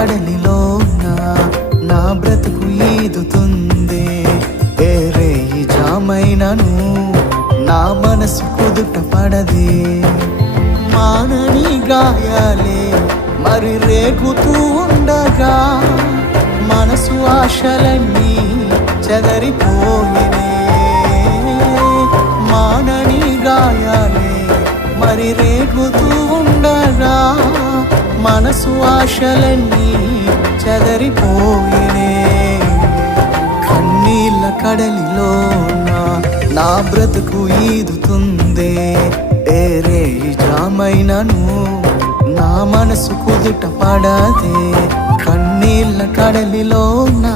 కడలిలోన నా బ్రతుకు ఈదుతుంది. ఏరే ఈ జామైనను నా మనసు కుదుట పడదే. మానని గాయాలే మరి రేగుతూ ఉండగా మనసు ఆశలన్నీ చెదరిపోయినే. మానని గాయాలే మరి రేగుతూ ఉండగా మనసు ఆశలన్నీ చెదరిపోయినే. కన్నీళ్ళ కడలిలోన నా బ్రతుకు ఈదుతుందే. ఏరే జామైనను నా మనసు కుదుట పడదే. కన్నీళ్ళ కడలిలోన